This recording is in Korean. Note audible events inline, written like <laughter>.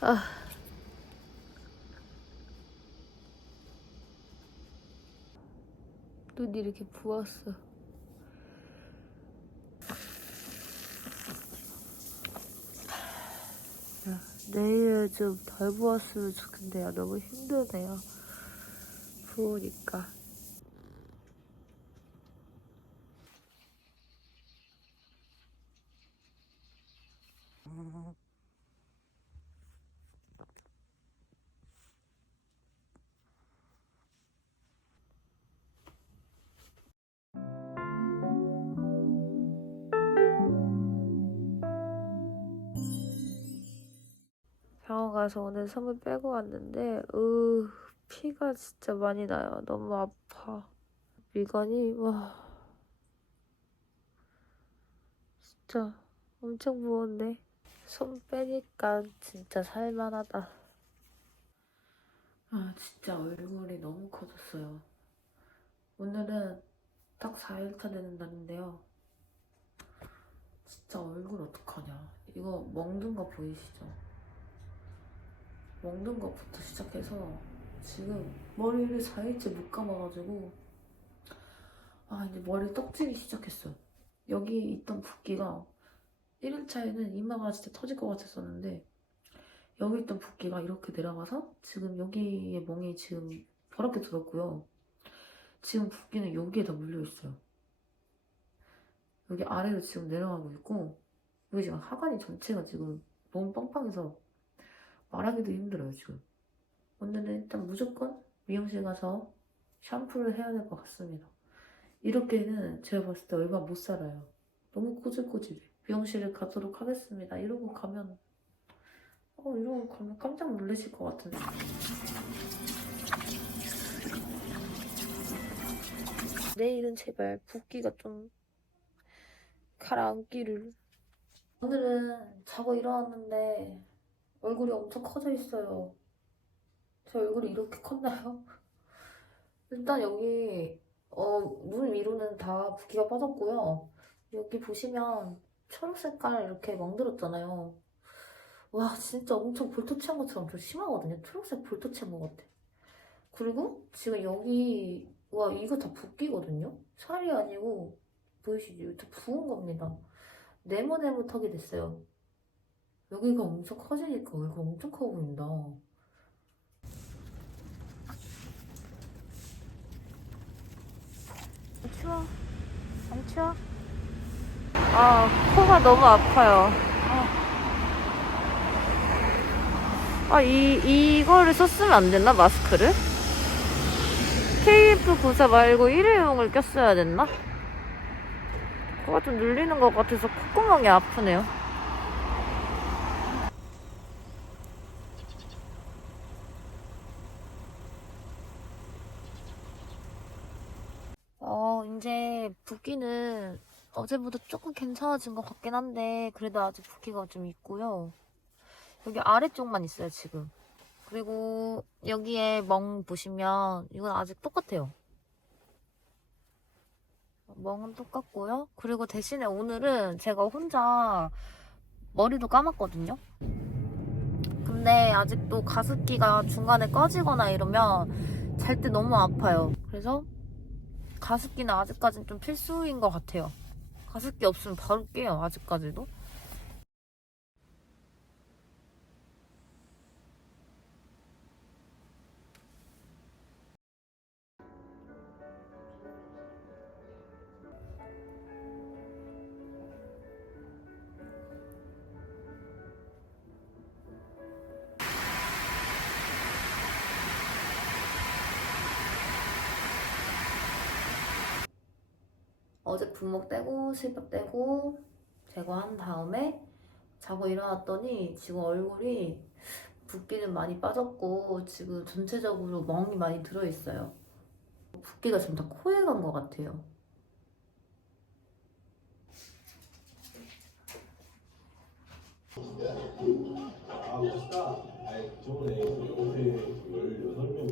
아. 눈이 이렇게 부었어. 야, 내일은 좀 덜 부었으면 좋겠네요. 너무 힘드네요. 부으니까. 가서 오늘 선물 빼고 왔는데, 으, 피가 진짜 많이 나요. 너무 아파. 미간이, 와. 진짜 엄청 부었네. 손 빼니까 진짜 살만하다. 아, 진짜 얼굴이 너무 커졌어요. 오늘은 딱 4일차 되는 날인데요. 진짜 얼굴 어떡하냐. 이거 먹는 거 보이시죠? 먹는 것부터 시작해서 지금 머리를 4일째 못 감아가지고 아 이제 머리 떡지기 시작했어요. 여기 있던 붓기가 1일차에는 이마가 진짜 터질 것 같았었는데 여기 있던 붓기가 이렇게 내려가서 지금 여기에 멍이 지금 버럭게 들었고요. 지금 붓기는 여기에 다 물려있어요. 여기 아래로 지금 내려가고 있고 여기 지금 하관이 전체가 지금 너무 빵빵해서 말하기도 힘들어요 지금. 오늘은 일단 무조건 미용실 가서 샴푸를 해야 될 것 같습니다. 이렇게는 제가 봤을 때 얼마 못 살아요. 너무 꼬질꼬질해. 미용실을 가도록 하겠습니다. 이러고 가면 어 이러고 가면 깜짝 놀라실 것 같은데. 내일은 제발 붓기가 좀 가라앉기를. 오늘은 자고 일어났는데 얼굴이 엄청 커져 있어요. 제 얼굴이 이렇게 컸나요? <laughs> 일단 여기 어, 눈 위로는 다 붓기가 빠졌고요. 여기 보시면 초록 색깔 이렇게 멍들었잖아요. 와 진짜 엄청 볼터 치한 것처럼 좀 심하거든요. 초록색 볼터 치한 것 같아. 그리고 지금 여기 와 이거 다 붓기거든요. 살이 아니고 보이시죠? 다 부은 겁니다. 네모네모하게 됐어요. 여기가 엄청 커지니까 여기가 엄청 커 보인다. 추워. 안 추워? 아, 코가 너무 아파요. 아, 이, 이거를 썼으면 안 됐나? 마스크를? KF94 말고 일회용을 꼈어야 됐나? 코가 좀 눌리는 것 같아서 콧구멍이 아프네요. 어, 이제 붓기는 어제보다 조금 괜찮아진 것 같긴 한데, 그래도 아직 붓기가 좀 있고요. 여기 아래쪽만 있어요, 지금. 그리고 여기에 멍 보시면, 이건 아직 똑같아요. 멍은 똑같고요. 그리고 대신에 오늘은 제가 혼자 머리도 감았거든요. 근데 아직도 가습기가 중간에 꺼지거나 이러면 잘 때 너무 아파요. 그래서 가습기는 아직까지는 좀 필수인 것 같아요. 가습기 없으면 바로 깨요, 아직까지도. 어제 분목 떼고 실밥 떼고 제거한 다음에 자고 일어났더니 지금 얼굴이 붓기는 많이 빠졌고 지금 전체적으로 멍이 많이 들어있어요. 붓기가 지금 다 코에 간 것 같아요. 아 멋있다. 아니 저번에 그 요새 16명 방이